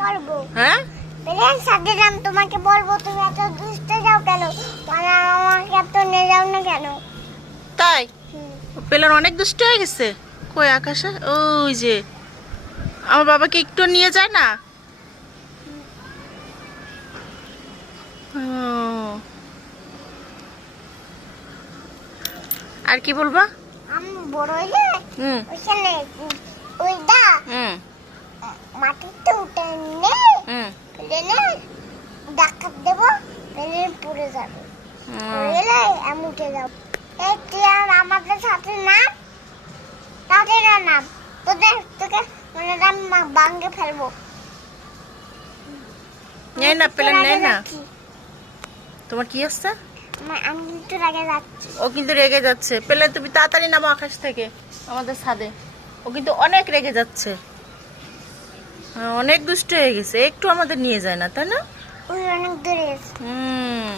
বলবো। হ্যাঁ প্লেন সাথে যাম তোমাকে বলবো তুমি এত দুষ্টে যাও কেন? মানে আমাকে এত নিয়ে যাও না কেন? তাই হুম। পেলার অনেক দুষ্ট হয়ে গেছে। কই আকাশে? ওই যে আমার বাবাকে একটু নিয়ে যায় না। ও, আর কি বলবা? আমি বড় হইলে হুম ওইখানে ওই দা হুম মাটিতে উঠে নিয়ে হুম প্লেনে ডাকাত দেবো, প্লেন পড়ে যাবে। পড়ে হুম। গেলে আমি উঠে যাবো। এই তুই আর আমাদের সাথে নাম, তাদের নাম, তোকে মানে ভাঙে ফেলবো। নেই না পেলেন নেই না। যাচ্ছি। তোমার কি আসছে? আমি কিন্তু আগে যাচ্ছি। ও কিন্তু রেগে যাচ্ছে। পেলে তুমি তাড়াতাড়ি নামো আকাশ থেকে আমাদের ছাদে। ও কিন্তু অনেক রেগে যাচ্ছে। অনেক দুষ্ট হয়ে গেছে, একটু আমাদের নিয়ে যায় না, তাই না? ওই অনেক দূরে আছে। হুম।